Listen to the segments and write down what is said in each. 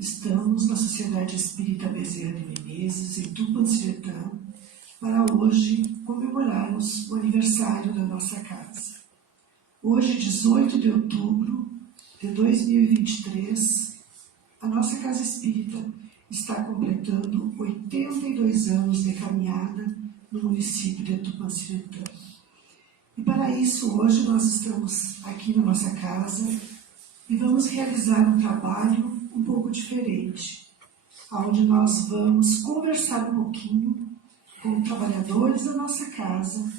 Estamos na Sociedade Espírita Bezerra de Menezes, em Tupanciretã, para hoje comemorarmos o aniversário da nossa casa. Hoje, 18 de outubro de 2023, a nossa Casa Espírita está completando 82 anos de caminhada no município de Tupanciretã. E para isso, hoje nós estamos aqui na nossa casa e vamos realizar um trabalho um pouco diferente, onde nós vamos conversar um pouquinho com trabalhadores da nossa casa,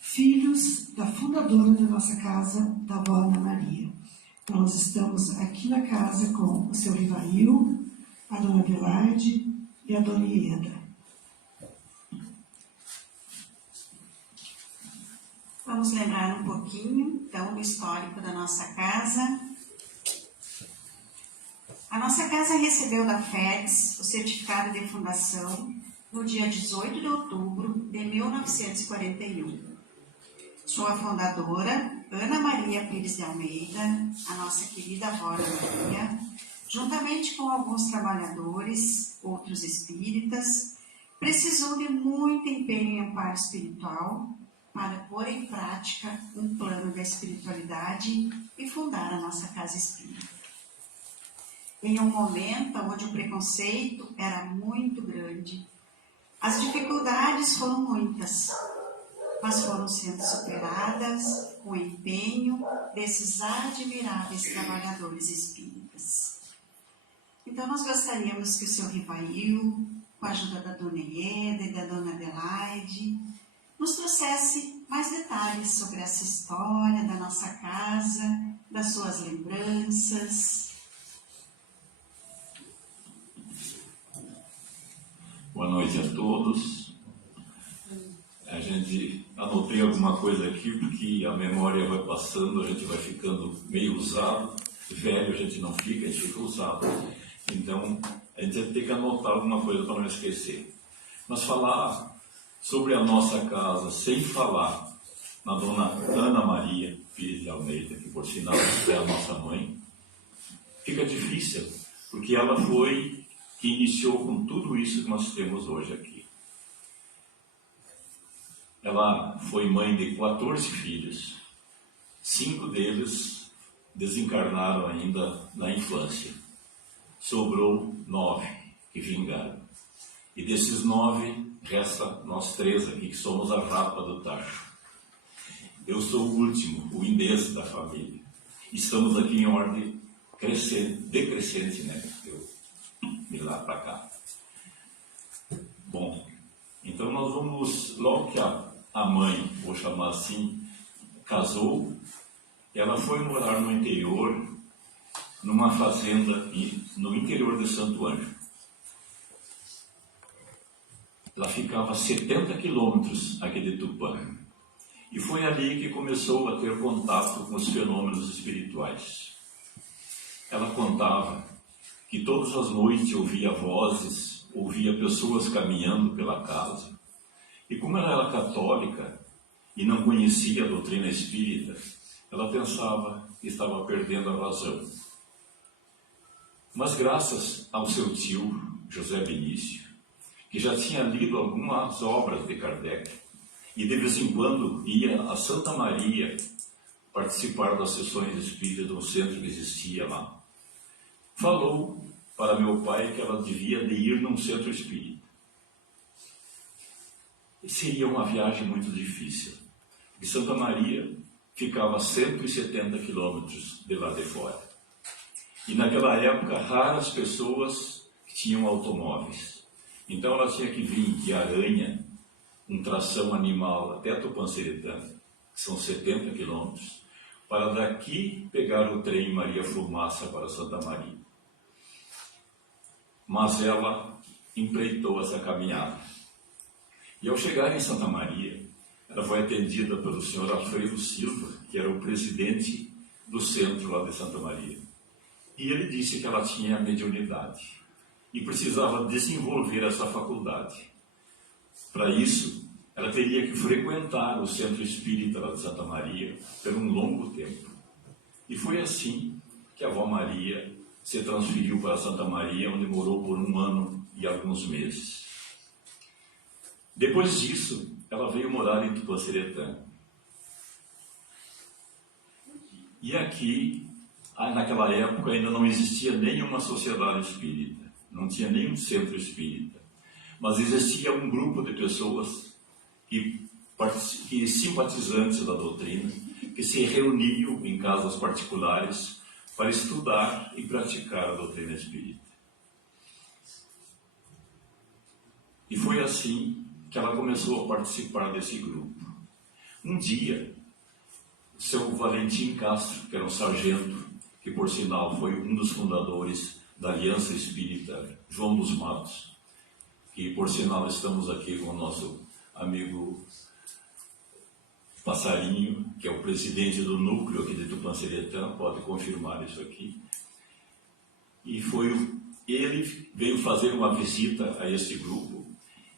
filhos da fundadora da nossa casa, da avó Ana Maria. Nós estamos aqui na casa com o seu Rivail, a dona Adelaide e a dona Ieda. Vamos lembrar um pouquinho, então, do histórico da nossa casa. A nossa casa recebeu da FEDS o certificado de fundação no dia 18 de outubro de 1941. Sua fundadora, Ana Maria Pires de Almeida, a nossa querida avó Ana Maria, juntamente com alguns trabalhadores, outros espíritas, precisou de muito empenho e amparo espiritual para pôr em prática um plano da espiritualidade e fundar a nossa casa espírita. Em um momento onde o preconceito era muito grande, as dificuldades foram muitas, mas foram sendo superadas com o empenho desses admiráveis trabalhadores espíritas. Então nós gostaríamos que o seu Rivail, com a ajuda da dona Ieda e da dona Adelaide, nos trouxesse mais detalhes sobre essa história da nossa casa, das suas lembranças. Boa noite a todos. A gente anotei alguma coisa aqui porque a memória vai passando, a gente vai ficando meio usado. Velho a gente não fica, a gente fica usado. Então a gente vai ter que anotar alguma coisa para não esquecer. Mas falar sobre a nossa casa sem falar na dona Ana Maria Pires de Almeida, que por sinal é a nossa mãe, fica difícil, porque ela foi que iniciou com tudo isso que nós temos hoje aqui. Ela foi mãe de 14 filhos, 5 deles desencarnaram ainda na infância. Sobrou 9 que vingaram. E desses 9, resta nós 3 aqui, que somos a rapa do tacho. Eu sou o último, o indês da família. Estamos aqui em ordem decrescente, né? De lá para cá. Bom, então nós vamos, logo que a mãe, vou chamar assim, casou, ela foi morar no interior, numa fazenda no interior de Santo Ângelo. Ela ficava a 70 quilômetros aqui de Tupã. E foi ali que começou a ter contato com os fenômenos espirituais. Ela contava que todas as noites ouvia vozes, ouvia pessoas caminhando pela casa. E como ela era católica e não conhecia a doutrina espírita, ela pensava que estava perdendo a razão. Mas graças ao seu tio, José Benício, que já tinha lido algumas obras de Kardec, e de vez em quando ia a Santa Maria participar das sessões espíritas do centro que existia lá, falou para meu pai que ela devia de ir num centro espírita. E seria uma viagem muito difícil. E Santa Maria ficava a 170 quilômetros de lá de fora. E naquela época, raras pessoas tinham automóveis. Então ela tinha que vir de Aranha, um tração animal, até Tupanciretã, que são 70 quilômetros, para daqui pegar o trem Maria Fumaça para Santa Maria. Mas ela empreitou essa caminhada. E ao chegar em Santa Maria, ela foi atendida pelo senhor Alfredo Silva, que era o presidente do centro lá de Santa Maria. E ele disse que ela tinha mediunidade e precisava desenvolver essa faculdade. Para isso, ela teria que frequentar o centro espírita lá de Santa Maria por um longo tempo. E foi assim que a avó Maria se transferiu para Santa Maria, onde morou por 1 ano e alguns meses. Depois disso, ela veio morar em Tupanciretã. E aqui, naquela época, ainda não existia nenhuma sociedade espírita, não tinha nenhum centro espírita, mas existia um grupo de pessoas que simpatizantes da doutrina, que se reuniam em casas particulares para estudar e praticar a doutrina espírita. E foi assim que ela começou a participar desse grupo. Um dia, seu Valentim Castro, que era um sargento, que por sinal foi um dos fundadores da Aliança Espírita João dos Matos, que por sinal estamos aqui com o nosso amigo Passarinho, que é o presidente do núcleo aqui de Tupanciretã, pode confirmar isso aqui. E ele veio fazer uma visita a este grupo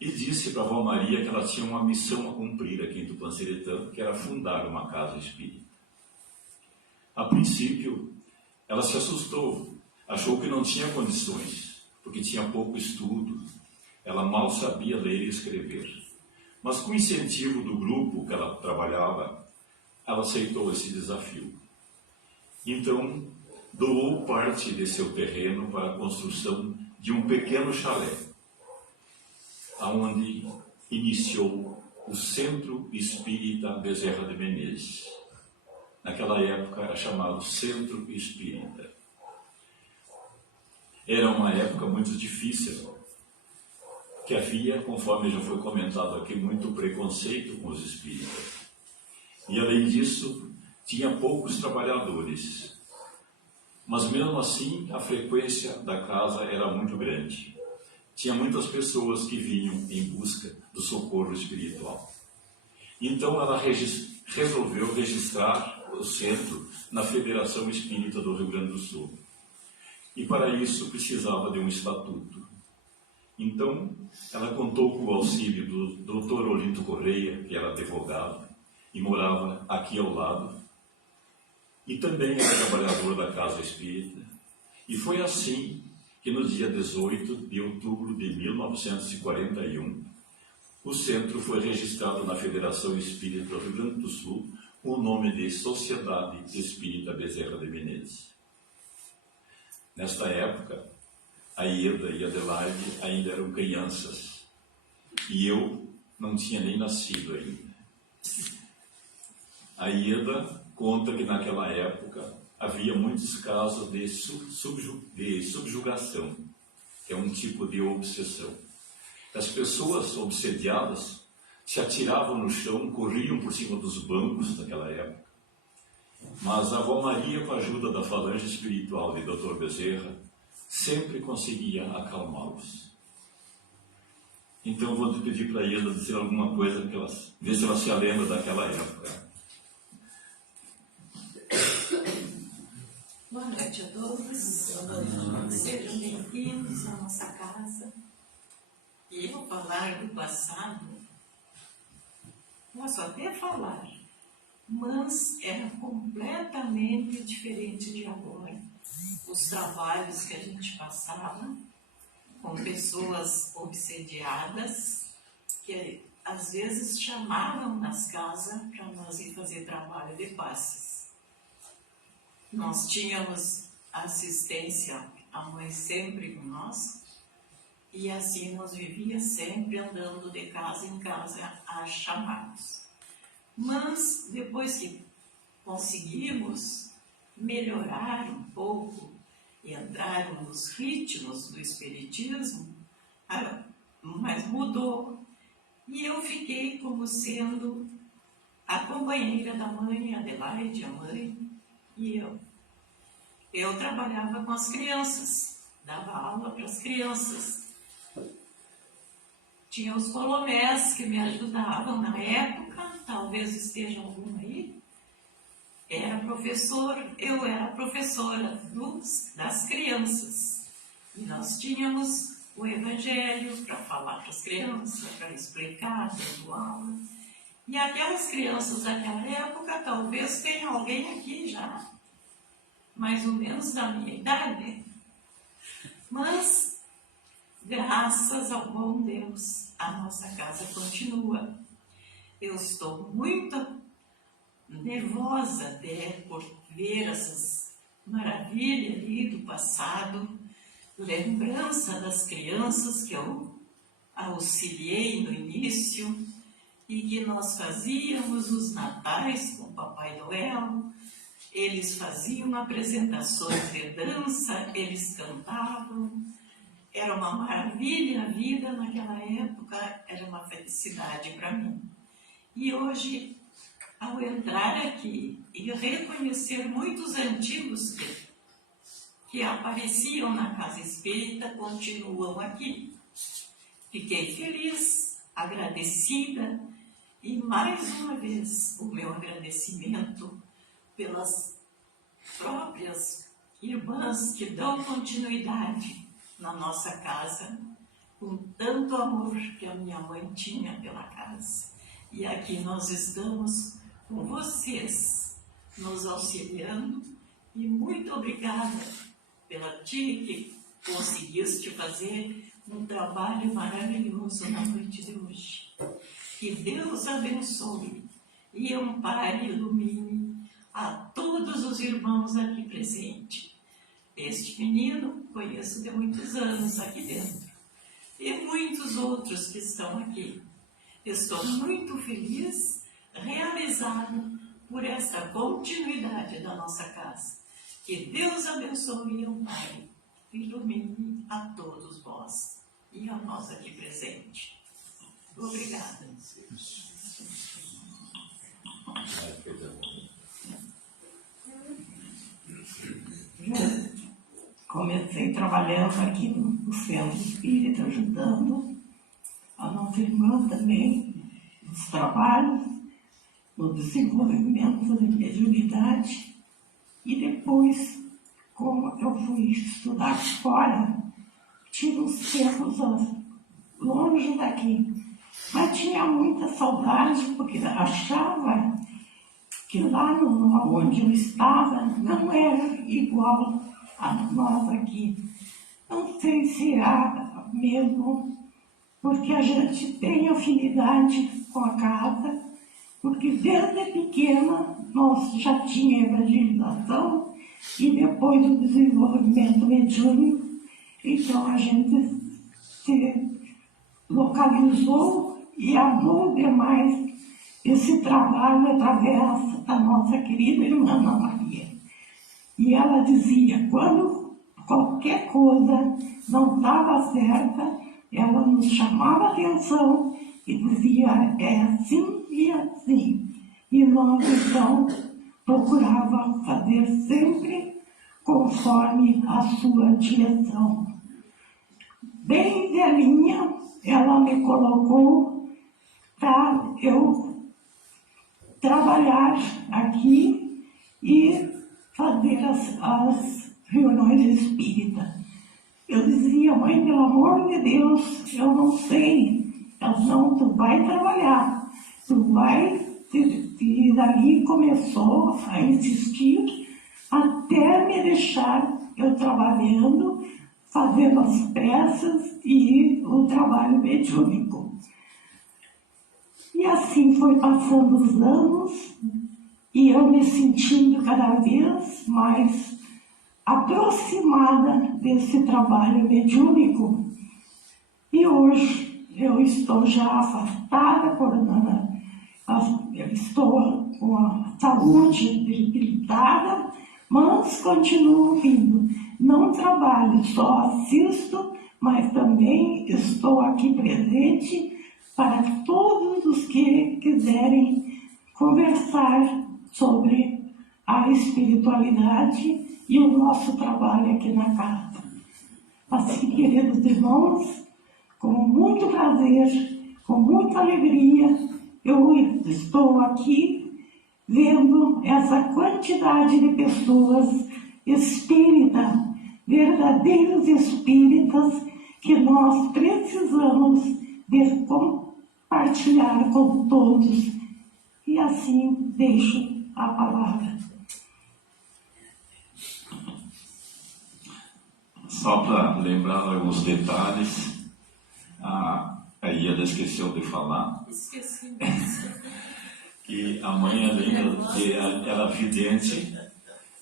e disse para a Avó Maria que ela tinha uma missão a cumprir aqui em Tupanciretã, que era fundar uma casa espírita. A princípio, ela se assustou, achou que não tinha condições, porque tinha pouco estudo, ela mal sabia ler e escrever. Mas com o incentivo do grupo que ela trabalhava, ela aceitou esse desafio. Então, doou parte de seu terreno para a construção de um pequeno chalé, onde iniciou o Centro Espírita Bezerra de Menezes. Naquela época era chamado Centro Espírita. Era uma época muito difícil, que havia, conforme já foi comentado aqui, muito preconceito com os espíritas. E além disso, tinha poucos trabalhadores. Mas mesmo assim, a frequência da casa era muito grande. Tinha muitas pessoas que vinham em busca do socorro espiritual. Então ela resolveu registrar o centro na Federação Espírita do Rio Grande do Sul. E para isso precisava de um estatuto. Então, ela contou com o auxílio do Dr. Olinto Correia, que era advogado e morava aqui ao lado, e também era trabalhador da Casa Espírita. E foi assim que no dia 18 de outubro de 1941, o centro foi registrado na Federação Espírita do Rio Grande do Sul com o nome de Sociedade Espírita Bezerra de Menezes. Nesta época, a Ieda e a Adelaide ainda eram crianças e eu não tinha nem nascido ainda. A Ieda conta que naquela época havia muitos casos de subjugação, que é um tipo de obsessão. As pessoas obsediadas se atiravam no chão, corriam por cima dos bancos daquela época. Mas a Avó Maria, com a ajuda da falange espiritual de Dr. Bezerra, sempre conseguia acalmá-los. Então eu vou pedir para a Ieda dizer alguma coisa, ver se ela se lembra daquela época. Boa noite a todos. Sejam bem-vindos à nossa casa. E eu falar do passado, posso até falar, mas era completamente diferente de agora. Os trabalhos que a gente passava com pessoas obsediadas, que às vezes chamavam nas casas para nós ir fazer trabalho de passes. Nós tínhamos assistência, a mãe sempre com nós, e assim nós vivíamos sempre andando de casa em casa a chamados. Mas depois que conseguimos melhorar um pouco e entrar nos ritmos do espiritismo, mas mudou. E eu fiquei como sendo a companheira da mãe, Adelaide, a mãe, e eu. Eu trabalhava com as crianças, dava aula para as crianças. Tinha os colomés que me ajudavam na época, talvez esteja algum aí. Eu era professora das crianças. E nós tínhamos o Evangelho para falar para as crianças, para explicar, dando aula. E aquelas crianças daquela época, talvez tenha alguém aqui já, mais ou menos da minha idade, Mas, graças ao bom Deus, a nossa casa continua. Eu estou muito nervosa até por ver essas maravilhas ali do passado, lembrança das crianças que eu auxiliei no início e que nós fazíamos os natais com o Papai Noel. Eles faziam apresentações de dança, eles cantavam. Era uma maravilha a vida naquela época, era uma felicidade para mim. E hoje, ao entrar aqui e reconhecer muitos antigos que apareciam na casa espírita, continuam aqui. Fiquei feliz, agradecida, e mais uma vez o meu agradecimento pelas próprias irmãs que dão continuidade na nossa casa, com tanto amor que a minha mãe tinha pela casa. E aqui nós estamos com vocês, nos auxiliando, e muito obrigada pela tia que conseguiste fazer um trabalho maravilhoso na noite de hoje. Que Deus abençoe e ampare e ilumine a todos os irmãos aqui presentes. Este menino conheço de muitos anos aqui dentro, e muitos outros que estão aqui. Estou muito feliz, realizado por esta continuidade da nossa casa. Que Deus abençoe e ampare, ilumine a todos vós e a nós aqui presentes. Obrigada. Comecei trabalhando aqui no Centro Espírita, ajudando a nossa irmã também nos trabalhos, no desenvolvimento da mediunidade. E depois, como eu fui estudar fora, tive uns tempos longe daqui. Mas tinha muita saudade, porque achava que lá onde eu estava não era igual a nós aqui. Não sei se era mesmo porque a gente tem afinidade com a casa, porque desde pequena nós já tínhamos evangelização e depois o desenvolvimento mediúnico, então a gente se localizou e amou demais esse trabalho através da nossa querida irmã Ana Maria. E ela dizia, quando qualquer coisa não estava certa, ela nos chamava a atenção e dizia, é assim e assim. E nós, então, procurava fazer sempre conforme a sua direção. Bem velhinha, ela me colocou para eu trabalhar aqui e fazer as reuniões espíritas. Eu dizia, mãe, pelo amor de Deus, eu não sei. Ela, não, tu vai trabalhar, tu vai. E dali começou a insistir até me deixar eu trabalhando, fazendo as peças e o trabalho mediúnico. E assim foi passando os anos e eu me sentindo cada vez mais aproximada desse trabalho mediúnico. E hoje eu estou já afastada eu estou com a saúde debilitada, mas continuo vindo. Não trabalho, só assisto, mas também estou aqui presente para todos os que quiserem conversar sobre a espiritualidade e o nosso trabalho aqui na casa. Assim, queridos irmãos, com muito prazer, com muita alegria, eu estou aqui vendo essa quantidade de pessoas espíritas, verdadeiros espíritas, que nós precisamos de compartilhar com todos. E assim deixo a palavra. Só para lembrar alguns detalhes, a Ieda esqueceu de falar. Esqueci. Que a mãe, além de era vidente,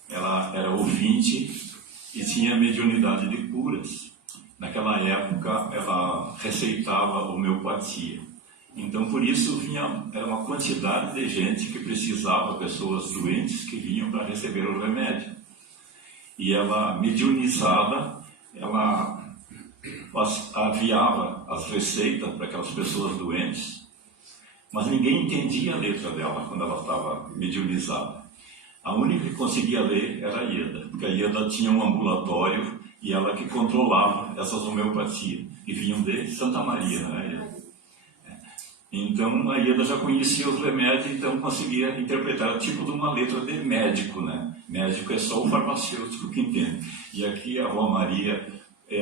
ela era ouvinte e tinha mediunidade de curas. Naquela época, ela receitava homeopatia. Então, por isso, era uma quantidade de gente que precisava, pessoas doentes que vinham para receber o remédio. E ela, mediunizada, ela aviava as receitas para aquelas pessoas doentes, mas ninguém entendia a letra dela quando ela estava mediunizada. A única que conseguia ler era a Ieda, porque a Ieda tinha um ambulatório e ela que controlava essas homeopatias, que vinham de Santa Maria, né? Então a Ieda já conhecia os remédios, então conseguia interpretar tipo de uma letra de médico, né? Médico é só o farmacêutico que entende. E aqui a avó Maria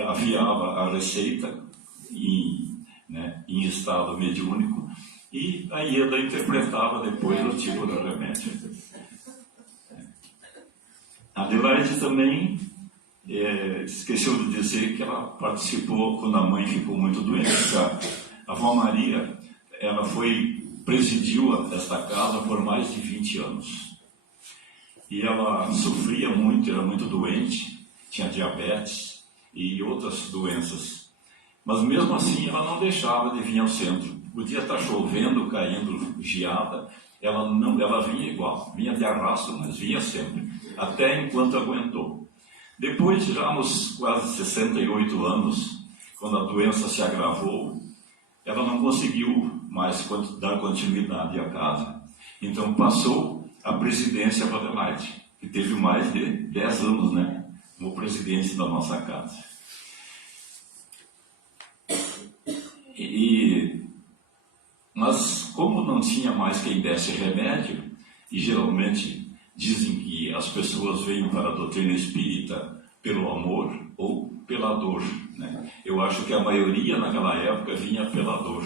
aviava a receita em estado mediúnico e a Ieda interpretava depois o tipo de remédio. A Adelaide também esqueceu de dizer que ela participou quando a mãe ficou muito doente. A avó Maria, ela presidiu esta casa por mais de 20 anos. E ela sofria muito, era muito doente, tinha diabetes e outras doenças. Mas mesmo assim ela não deixava de vir ao centro. Podia estar chovendo, caindo geada, ela vinha igual, vinha de arrasto, mas vinha sempre, até enquanto aguentou. Depois, já nos quase 68 anos, quando a doença se agravou, ela não conseguiu mais dar continuidade à casa. Então passou a presidência para Adelaide, que teve mais de 10 anos, né, como presidente da nossa casa. Mas como não tinha mais quem desse remédio, e geralmente dizem que as pessoas vêm para a doutrina espírita pelo amor ou pela dor, né? Eu acho que a maioria naquela época vinha pela dor.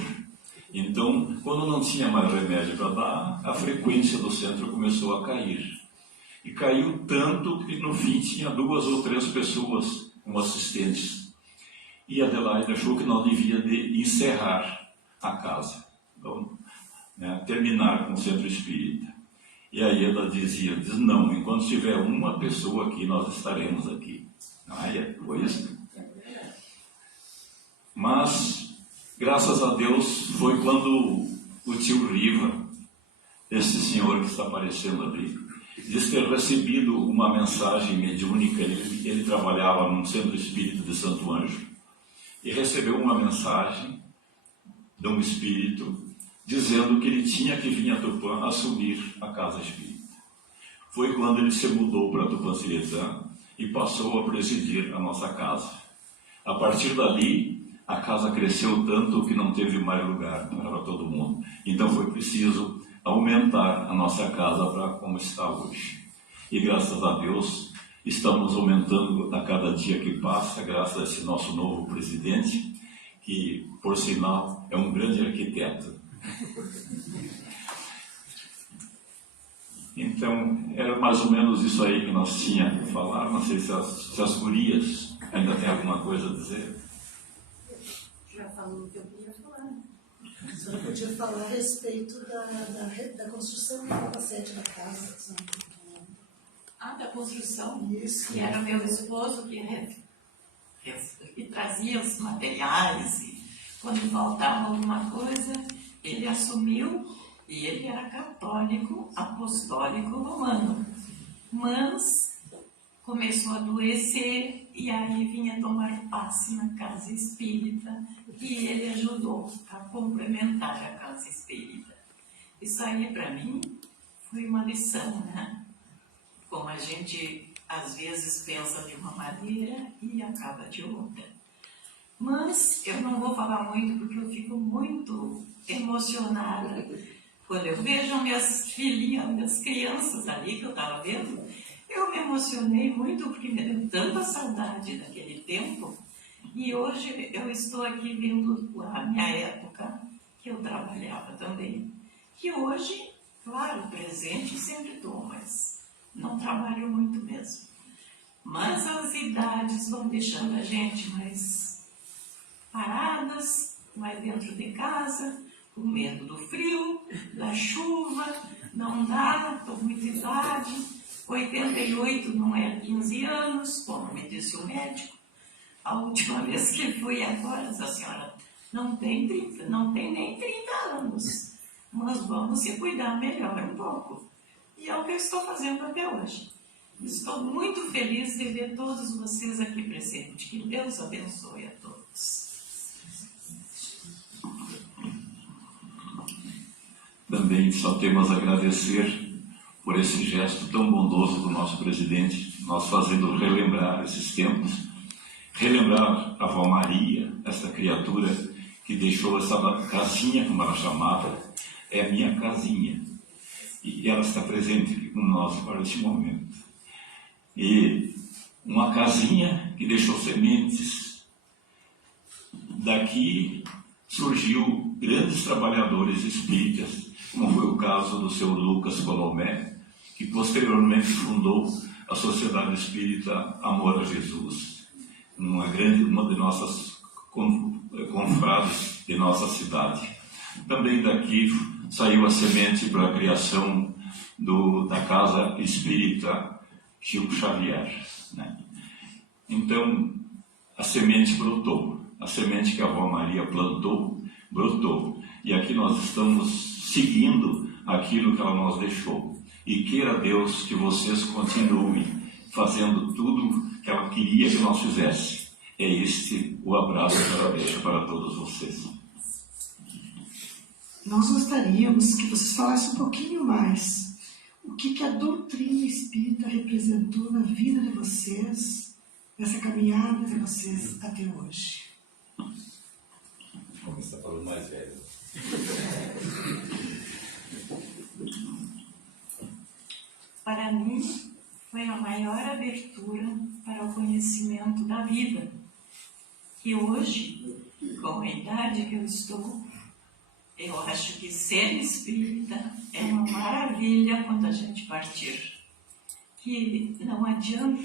Então, quando não tinha mais remédio para dar, a frequência do centro começou a cair. E caiu tanto que no fim tinha 2 ou 3 pessoas como assistentes. E a Adelaide achou que não devia de encerrar a casa, então, terminar com o centro espírita. E aí ela diz, não, enquanto tiver uma pessoa aqui, nós estaremos aqui. Foi isso. Mas, graças a Deus, foi quando o tio Riva, esse senhor que está aparecendo ali, diz ter recebido uma mensagem mediúnica. Ele trabalhava num centro espírita de Santo Anjo e recebeu uma mensagem de um espírito dizendo que ele tinha que vir a Tupã assumir a casa espírita. Foi quando ele se mudou para Tupã-Siretã e passou a presidir a nossa casa. A partir dali, a casa cresceu tanto que não teve mais lugar para todo mundo. Então foi preciso aumentar a nossa casa para como está hoje. E graças a Deus, estamos aumentando a cada dia que passa, graças a esse nosso novo presidente, que, por sinal, é um grande arquiteto. Então, era mais ou menos isso aí que nós tínhamos que falar. Não sei se as gurias ainda têm alguma coisa a dizer. Já falou o que eu queria falar. A senhora podia falar a respeito da construção da nova sede da casa. Da construção. Isso. Que era meu esposo que trazia os materiais e quando faltava alguma coisa, ele assumiu e ele era católico, apostólico romano. Mas começou a adoecer e aí vinha tomar passe na casa espírita e ele ajudou a complementar a casa espírita. Isso aí para mim foi uma lição, né? Como a gente às vezes pensa de uma maneira e acaba de outra. Mas eu não vou falar muito porque eu fico muito emocionada quando eu vejo minhas filhinhas, minhas crianças ali que eu estava vendo. Eu me emocionei muito porque me deu tanta saudade daquele tempo. E hoje eu estou aqui vendo a minha época, que eu trabalhava também. Que hoje, claro, presente sempre estou, mas não trabalho muito mesmo. Mas as idades vão deixando a gente mais paradas, mais dentro de casa, com medo do frio, da chuva, não dá, estou com muita idade, 88 não é 15 anos, como me disse o médico. A última vez que fui agora, a senhora não tem nem 30 anos, mas vamos se cuidar melhor um pouco. E é o que eu estou fazendo até hoje. Estou muito feliz de ver todos vocês aqui presentes. Que Deus abençoe a todos. Também só temos a agradecer por esse gesto tão bondoso do nosso presidente, nós fazendo relembrar esses tempos, relembrar a avó Maria, essa criatura que deixou essa casinha, como ela chamava, é a minha casinha. E ela está presente aqui com nós para este momento. E uma casinha que deixou sementes. Daqui surgiu grandes trabalhadores espíritas, como foi o caso do seu Lucas Colomé, que posteriormente fundou a Sociedade Espírita Amor a Jesus, uma de nossas confrades de nossa cidade. Também daqui saiu a semente para a criação da Casa Espírita Chico Xavier, né? Então, a semente brotou, a semente que a avó Maria plantou, brotou. E aqui nós estamos seguindo aquilo que ela nos deixou. E queira Deus que vocês continuem fazendo tudo que ela queria que nós fizéssemos. É este o abraço que ela deixa para todos vocês. Nós gostaríamos que vocês falassem um pouquinho mais o que a doutrina espírita representou na vida de vocês, nessa caminhada de vocês até hoje. Vamos começar falando mais velho. Para mim, foi a maior abertura para o conhecimento da vida. E hoje, com a idade que eu estou, eu acho que ser espírita é uma maravilha quando a gente partir. Que não adianta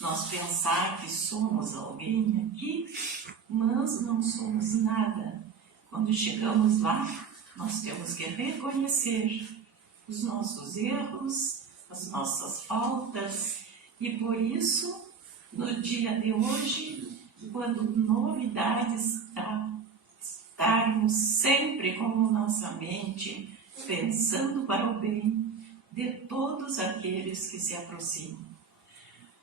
nós pensar que somos alguém aqui, mas não somos nada. Quando chegamos lá, nós temos que reconhecer os nossos erros, as nossas faltas, e por isso, no dia de hoje, quando novidades estarmos sempre com nossa mente pensando para o bem de todos aqueles que se aproximam.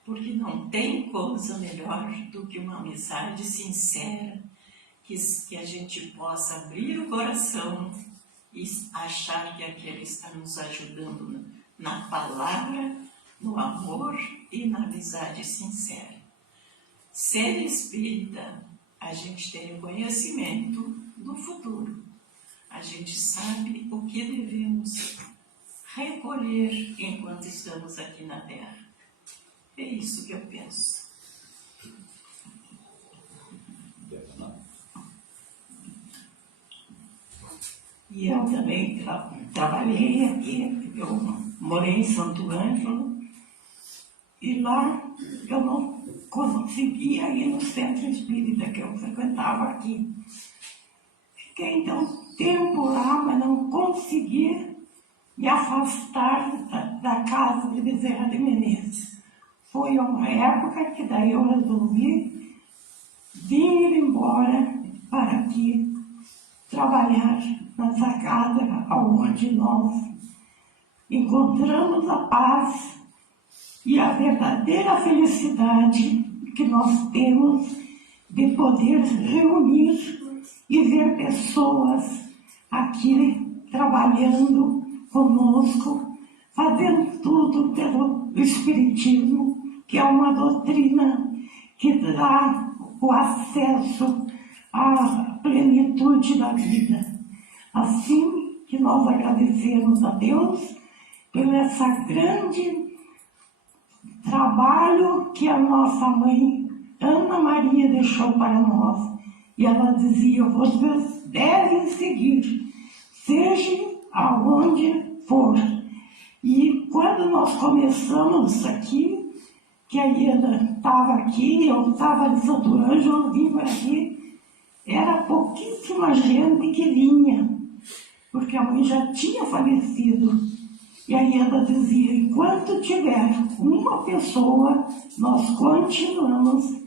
Porque não tem coisa melhor do que uma amizade sincera, que a gente possa abrir o coração e achar que aquele está nos ajudando na palavra, no amor e na amizade sincera. Ser espírita, a gente tem o conhecimento do futuro. A gente sabe o que devemos recolher enquanto estamos aqui na Terra. É isso que eu penso. E eu também trabalhei aqui, eu morei em Santo Ângelo, e lá eu não conseguia ir no centro espírita que eu frequentava aqui. Fiquei então tempo lá, mas não conseguia me afastar da casa de Bezerra de Menezes. Foi uma época que daí eu resolvi vir embora para aqui trabalhar nessa casa onde nós encontramos a paz e a verdadeira felicidade que nós temos de poder reunir e ver pessoas aqui trabalhando conosco, fazendo tudo pelo Espiritismo, que é uma doutrina que dá o acesso à plenitude da vida. Assim que nós agradecemos a Deus pelo essa grande trabalho que a nossa mãe Ana Maria deixou para nós. E ela dizia: vocês devem seguir, seja aonde for. E quando nós começamos aqui, que a Ieda estava aqui, eu estava de Santo Anjo, eu vim por aqui, era pouquíssima gente que vinha, porque a mãe já tinha falecido. E a Ieda dizia, enquanto tiver uma pessoa, nós continuamos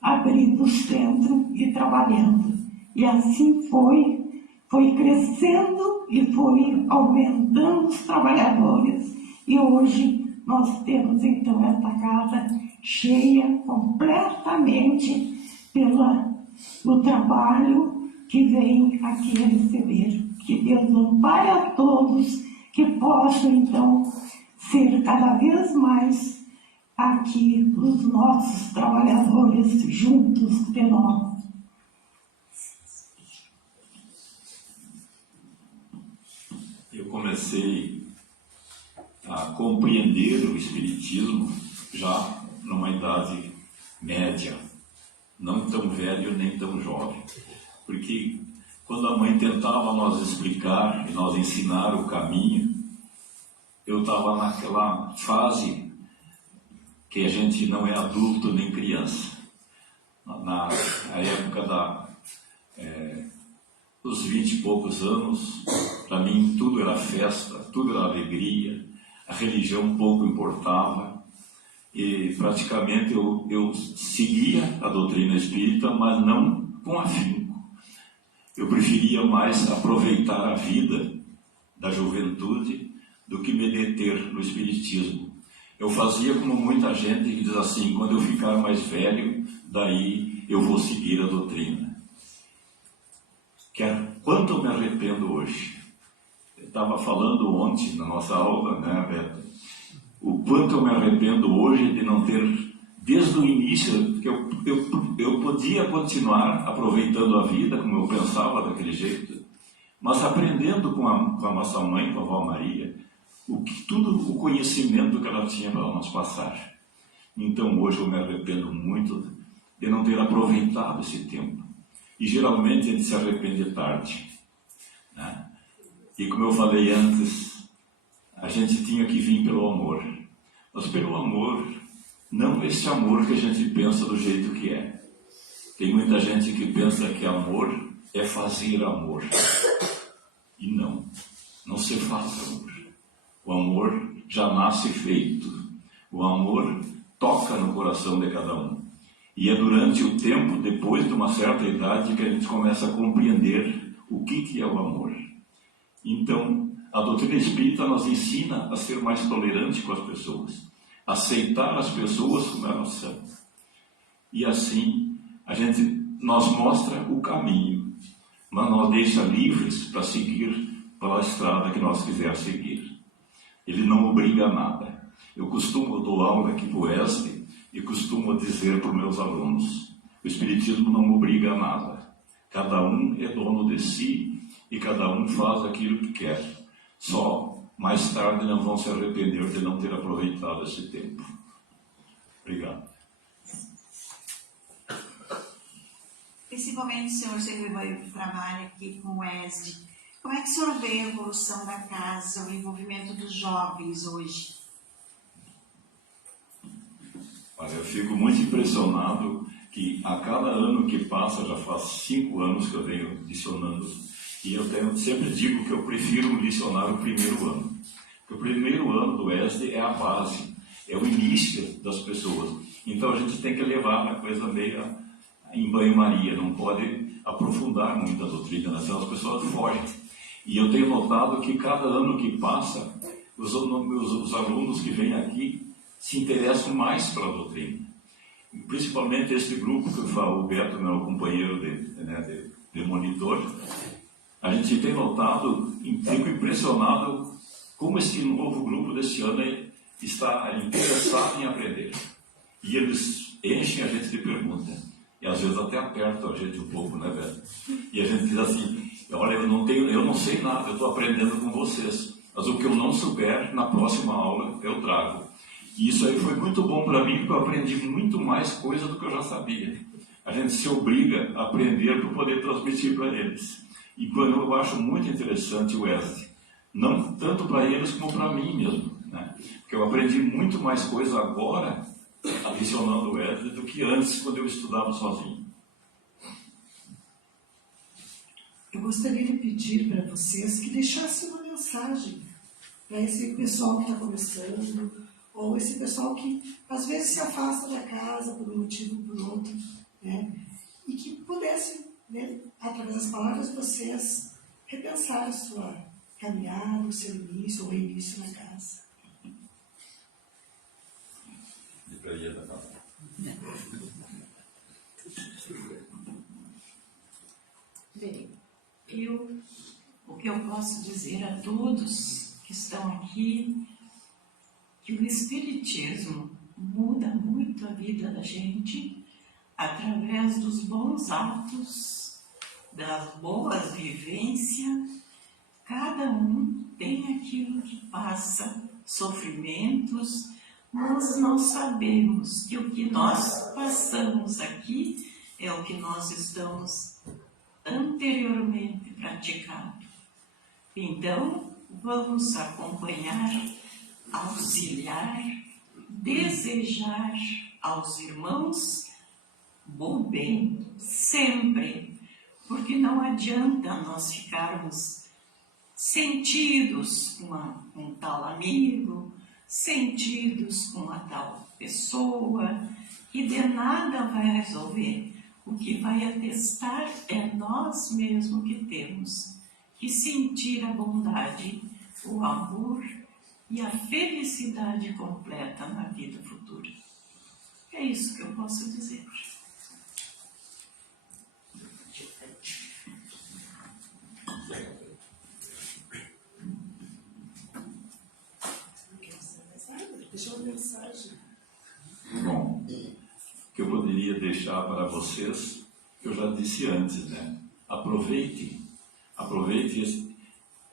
abrindo o centro e trabalhando. E assim foi crescendo e foi aumentando os trabalhadores. E hoje nós temos então esta casa cheia completamente pelo trabalho que vem aqui receber. Que Deus ampare a todos, que possam então ser cada vez mais aqui os nossos trabalhadores juntos de nós. Eu comecei a compreender o Espiritismo já numa idade média, não tão velho nem tão jovem, porque quando a mãe tentava nos explicar e nos ensinar o caminho, eu estava naquela fase que a gente não é adulto nem criança, na época dos 20 e poucos anos. Para mim tudo era festa, tudo era alegria, a religião pouco importava, e praticamente eu seguia a doutrina espírita, mas não com afinco. Eu preferia mais aproveitar a vida da juventude do que me deter no espiritismo. Eu fazia como muita gente que diz assim, quando eu ficar mais velho, daí eu vou seguir a doutrina. Quanto eu me arrependo hoje. Eu estava falando ontem na nossa aula, né, Beto? O quanto eu me arrependo hoje de não ter, desde o início, que eu podia continuar aproveitando a vida como eu pensava daquele jeito, mas aprendendo com a nossa mãe, com a Vó Maria, todo o conhecimento que ela tinha para nos passar. Então hoje eu me arrependo muito de não ter aproveitado esse tempo. E geralmente a gente se arrepende tarde, né? E como eu falei antes, a gente tinha que vir pelo amor. Mas pelo amor, não esse amor que a gente pensa do jeito que é. Tem muita gente que pensa que amor é fazer amor. E não se faz amor. O amor já nasce feito. O amor toca no coração de cada um. E é durante o tempo, depois de uma certa idade, que a gente começa a compreender o que é o amor. Então, a doutrina espírita nos ensina a ser mais tolerante com as pessoas, aceitar as pessoas como elas são. E assim, nos mostra o caminho, mas nos deixa livres para seguir pela estrada que nós quisermos seguir. Ele não obriga a nada. Eu dou aula aqui para o Wesley e costumo dizer para os meus alunos, o Espiritismo não obriga a nada. Cada um é dono de si e cada um faz aquilo que quer. Só mais tarde não vão se arrepender de não ter aproveitado esse tempo. Obrigado. Principalmente o senhor sempre trabalha aqui com o Wesley. Como é que o senhor vê a evolução da casa, o envolvimento dos jovens hoje? Olha, eu fico muito impressionado que a cada ano que passa, já faz 5 anos que eu venho licionando, e eu sempre digo que eu prefiro licionar o primeiro ano. Porque o primeiro ano do ESD é a base, é o início das pessoas. Então a gente tem que levar uma coisa meio em banho-maria, não pode aprofundar muito a doutrina, senão as pessoas fogem. E eu tenho notado que cada ano que passa, os alunos que vêm aqui se interessam mais pela doutrina. Principalmente este grupo que eu falo, o Beto, meu companheiro de monitor, a gente tem notado, fico impressionado como esse novo grupo desse ano está interessado em aprender. E eles enchem a gente de perguntas. E às vezes até apertam a gente um pouco, né, Beto? E a gente diz assim, olha, eu não sei nada, eu estou aprendendo com vocês. Mas o que eu não souber, na próxima aula eu trago. E isso aí foi muito bom para mim, porque eu aprendi muito mais coisa do que eu já sabia. A gente se obriga a aprender para poder transmitir para eles. E eu acho muito interessante o Wesley. Não tanto para eles como para mim mesmo, né? Porque eu aprendi muito mais coisa agora adicionando o Wesley, do que antes, quando eu estudava sozinho. Eu gostaria de pedir para vocês que deixassem uma mensagem para esse pessoal que está começando, ou esse pessoal que às vezes se afasta da casa por um motivo ou por outro, né? E que pudessem, né, através das palavras de vocês, repensar a sua caminhada, o seu início ou reinício na casa. Bem, o que eu posso dizer a todos que estão aqui, que o Espiritismo muda muito a vida da gente através dos bons atos, das boas vivências. Cada um tem aquilo que passa, sofrimentos, mas nós sabemos que o que nós passamos aqui é o que nós estamos anteriormente praticando. Então, vamos acompanhar, auxiliar, desejar aos irmãos bom bem, sempre, porque não adianta nós ficarmos sentidos com um tal amigo, sentidos com uma tal pessoa, que de nada vai resolver. O que vai atestar é nós mesmos que temos que sentir a bondade, o amor e a felicidade completa na vida futura. É isso que eu posso dizer. Deixa uma mensagem. Bom, o que eu poderia deixar para vocês, que eu já disse antes, né? Aproveite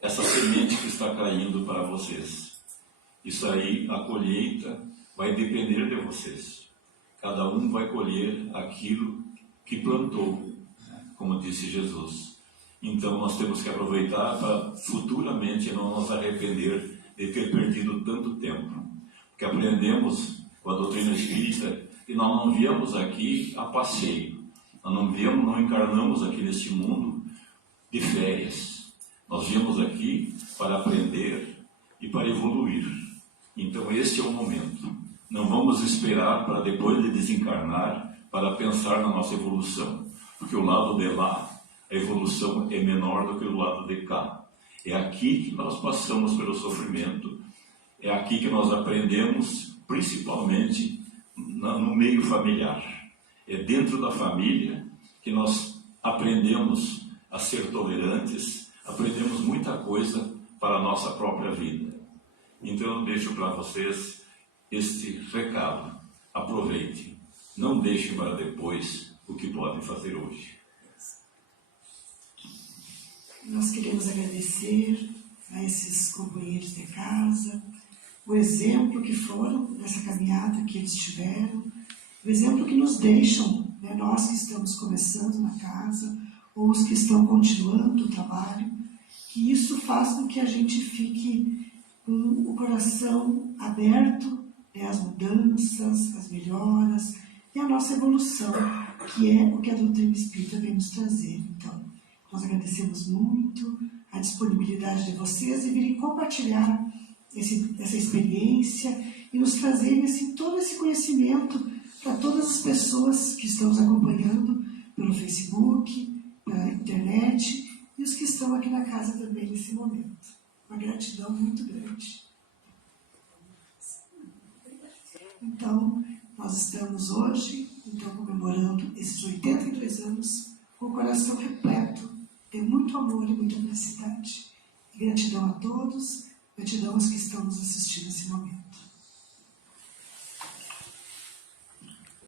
essa semente que está caindo para vocês. Isso aí, a colheita vai depender de vocês. Cada um vai colher aquilo que plantou, como disse Jesus. Então nós temos que aproveitar para futuramente não nos arrepender de ter perdido tanto tempo. Porque aprendemos com a doutrina espírita que nós não viemos aqui a passeio. Nós não encarnamos aqui neste mundo de férias. Nós viemos aqui para aprender e para evoluir. Então este é o momento. Não vamos esperar para depois de desencarnar para pensar na nossa evolução. Porque o lado de lá, a evolução é menor do que o lado de cá. É aqui que nós passamos pelo sofrimento. É aqui que nós aprendemos, principalmente no meio familiar. É dentro da família que nós aprendemos a ser tolerantes, aprendemos muita coisa para a nossa própria vida. Então eu deixo para vocês este recado. Aproveite, não deixe para depois o que podem fazer hoje. Nós queremos agradecer a esses companheiros de casa, o exemplo que foram nessa caminhada que eles tiveram, o exemplo que nos deixam, né, nós que estamos começando na casa, ou os que estão continuando o trabalho, que isso faz com que a gente fique com o coração aberto, né, às mudanças, às melhoras e à nossa evolução, que é o que a doutrina espírita vem nos trazer. Então, nós agradecemos muito a disponibilidade de vocês e virem compartilhar essa experiência e nos trazerem assim, todo esse conhecimento para todas as pessoas que estão nos acompanhando pelo Facebook, pela internet e os que estão aqui na casa também nesse momento. Uma gratidão muito grande. Então, nós estamos hoje comemorando esses 82 anos com o coração repleto de muito amor e muita felicidade. E gratidão a todos, gratidão aos que estão nos assistindo nesse momento.